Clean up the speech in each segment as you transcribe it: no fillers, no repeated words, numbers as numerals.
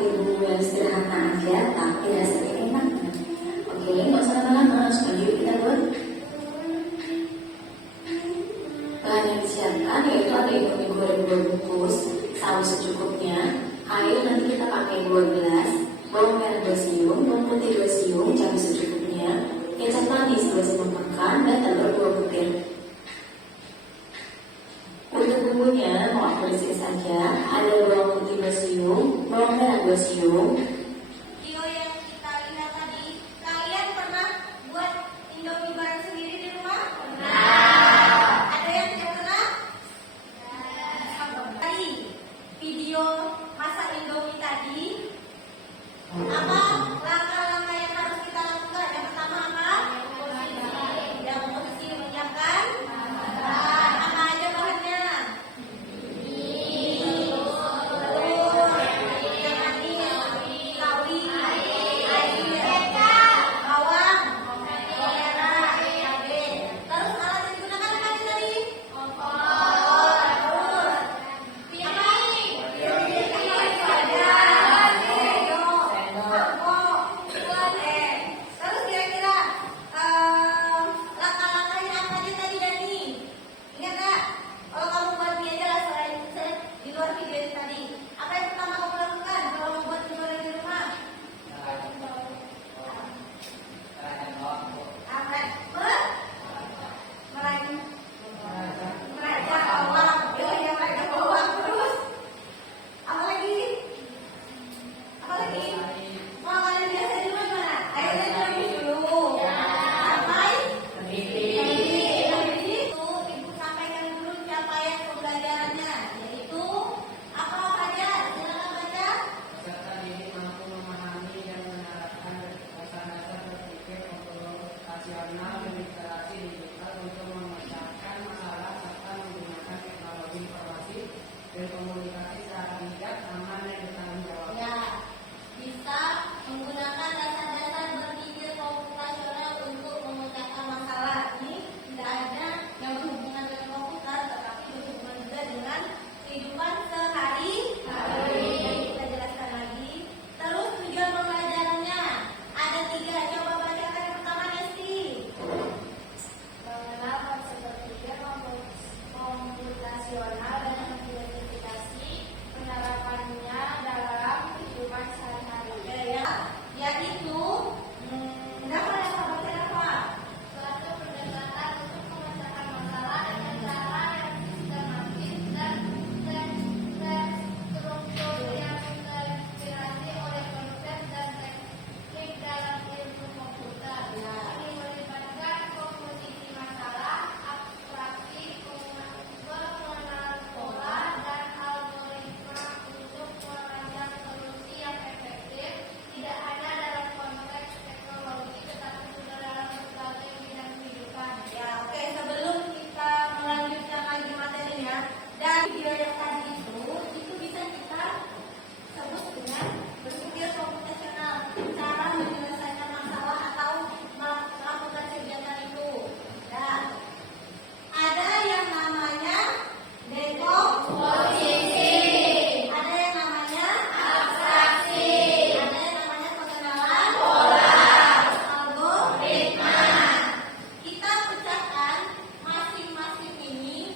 pakai bumbu yang sederhana aja, tapi rasanya enak. Oke, nggak usah lama-lama, langsung aja kita buat. Bahan yang disiapkan yaitu ada indomie goreng 2 bungkus, saus secukupnya, air nanti kita pakai 2 gelas, bawang merah 2 siung, bawang putih 2 siung, cabai secukupnya, kecap manis 2 sendok makan, dan telur 2 butir. Untuk bumbunya mau aku list saja, ada bawang putih 2 siung, bawang merah 2 siung. Video yang kita lihat tadi, kalian pernah buat indomie bareng sendiri di rumah? Pernah. Ada yang tidak pernah? Tadi video masak indomie tadi, apa langkah-langkah yang harus kita lakukan? Yang pertama apa? Yang posisi menyiapkan. Apa aja bahannya? Dan komunikasi secara bijak, aman, dan bertanggung jawab. Ya, bisa menggunakan dasar-dasar berpikir komputasional untuk memecahkan masalah. Ini tidak hanya yang berhubungan dengan komputer, tetapi berhubungan juga dengan kehidupan sehari-hari. Kita jelaskan lagi. Terus tujuan pembelajarannya ada 3. Coba bacakan yang pertama, Nesti. Mengenal konsep berpikir komputasional dan penerapannya dalam kehidupan sehari-hari. Yaitu berapa apa? Suatu pendekatan untuk memecahkan masalah dengan cara yang sistematis dan terstruktur yang terinspirasi oleh konsep dan teknik dalam ilmu komputer. Ini melibatkan komposisi masalah, abstraksi, pengenalan pola, dan algoritma untuk merancang solusi yang efektif, tidak hanya dalam konteks teknologi tetapi juga dalam berbagai bidang kehidupan. Ya, oke. Sebelum kita melanjutkan lagi materinya, dan video yang tadi itu bisa kita sebut dengan berpikir komputasional, cara menyelesaikan masalah atau melakukan kegiatan itu. Dan ada yang namanya dekomposisi, ada yang namanya abstraksi, ada yang namanya pengenalan pola, algoritma. Kita pecahkan masing-masing ini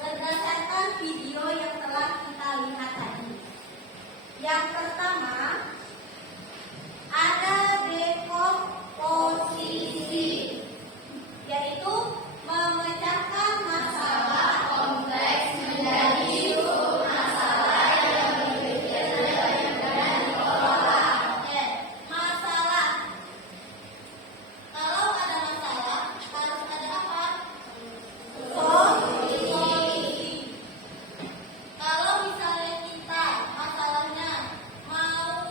berdasarkan video yang telah kita lihat tadi. Yang pertama ada dekomposisi, yaitu memecahkan masalah kompleks menjadi masalah yang berbeda dan diolah. Oke, masalah. Kalau ada masalah, harus ada apa? Solusi. Kalau misalnya kita masalahnya mau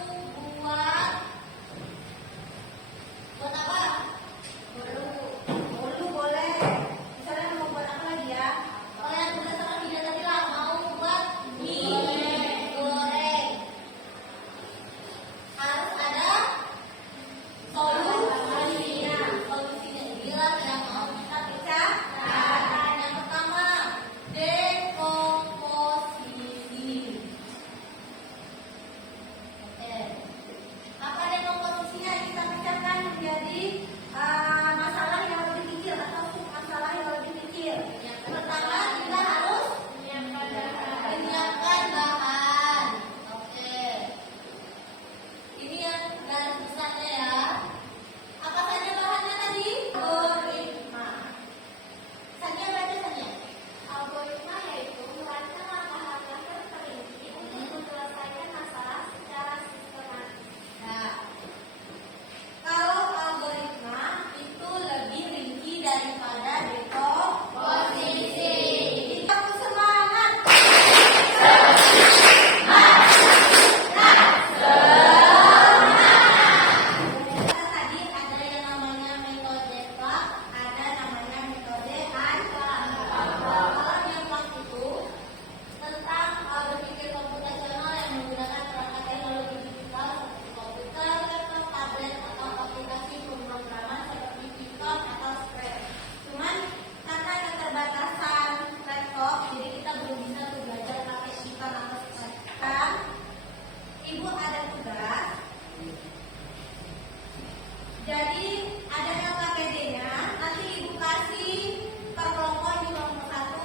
Jadi ada LKPD-nya. Nanti ibu kasih per kelompok di kelompok 1,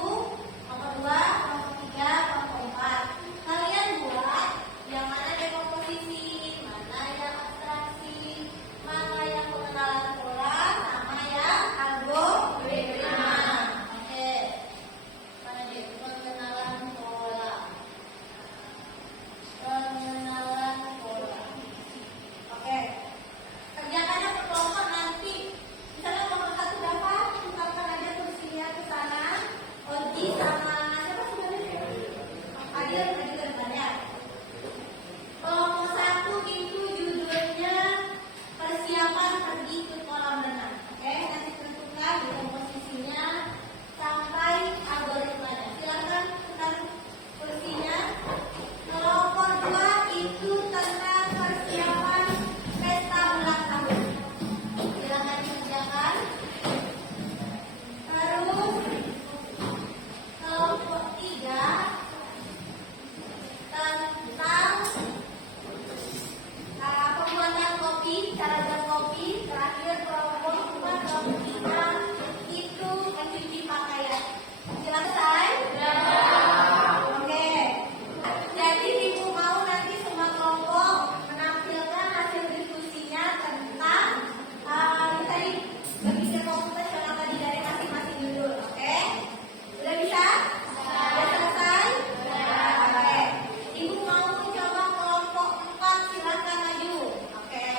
kelompok 2, kelompok 3, kelompok 4. Kalian buat yang mana yang komposisi, mana yang abstraksi, mana yang pengenalan pola, sama yang algoritma. Oke. Mana dia? Pengenalan pola. Pengenalan pola. Oke. Kerjakannya per kelompok nanti. Misalnya kelompok 1 berapa? Tempatkan aja kursinya ke sana. Oji sama siapa sebenarnya? Adil ke depannya. Kelompok 1 itu judulnya persiapan pergi ke kolam renang. Oke, nanti tentukan di komposisinya sampai algoritmanya. Silakan putar kursinya. Kelompok 2 itu tentang persiapan pesta ulang tahun. Silakan dikerjakan. Terus kelompok 3 tentang pembuatan kopi, cara buat kopi. Terakhir kelompok 4, kelompok 3 itu mencuci pakaian. Selesai? Oke. Jadi ibu mau nanti semua kelompok menampilkan hasil diskusinya tentang tadi berpikir komputasional tadi dari masing-masing judul. Oke? Udah bisa? Udah selesai? Oke. Ibu mau coba kelompok 4, silakan maju. Oke.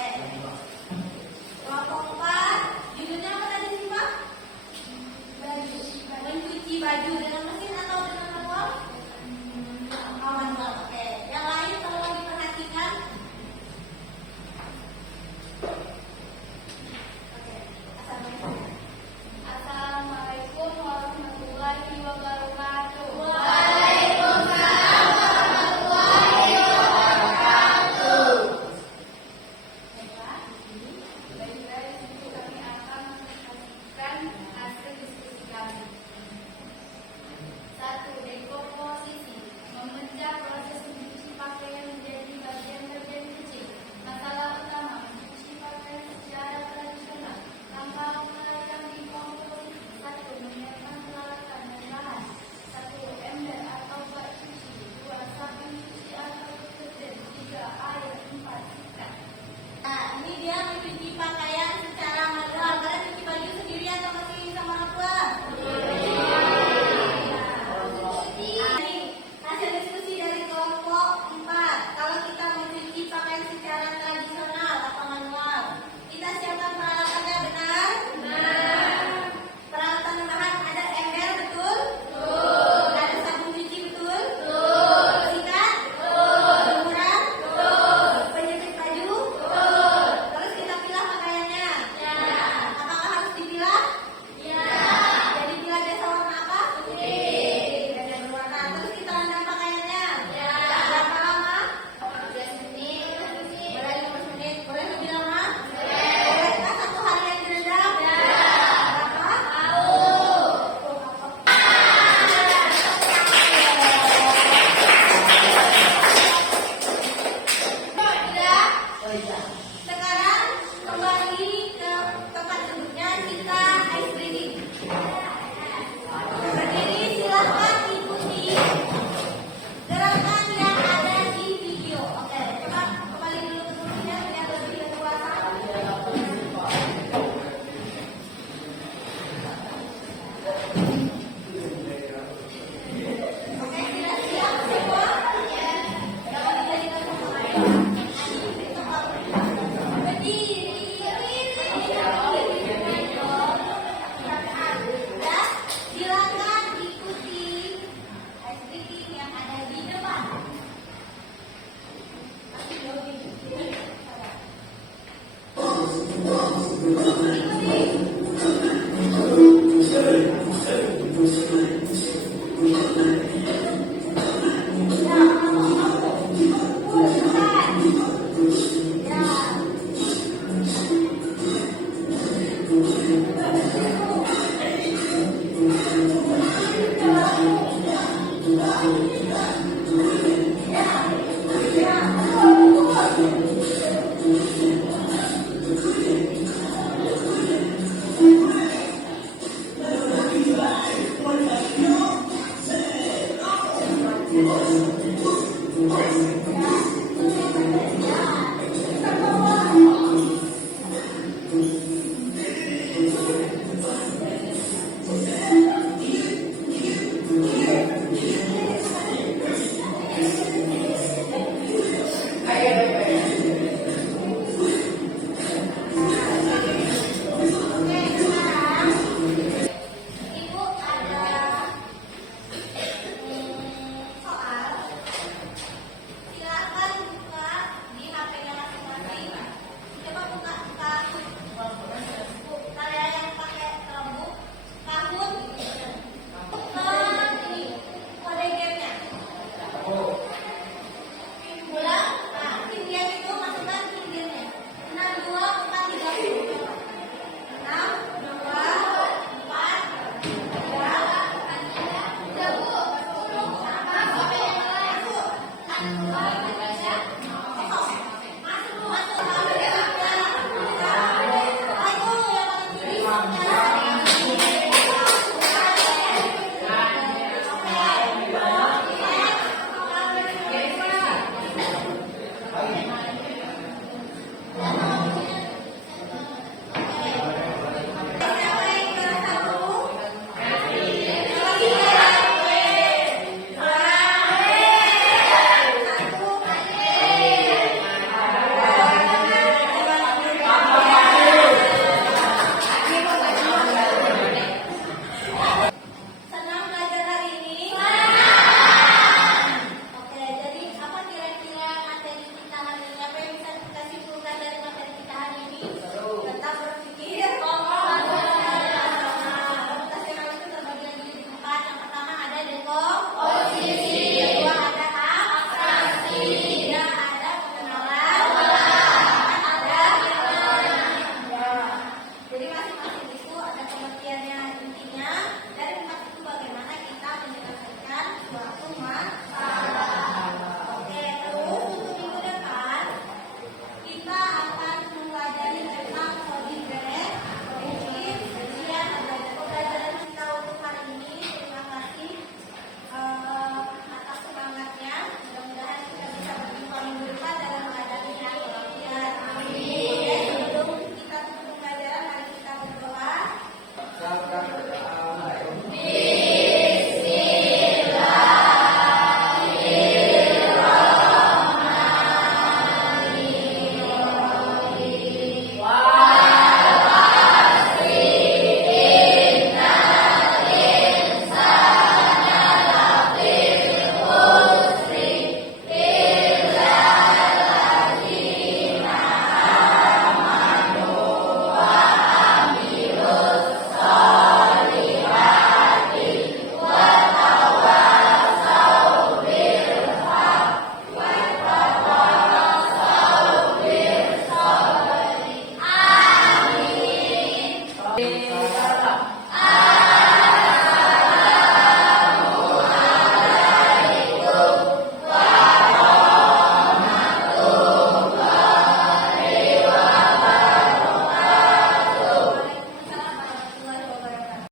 Dan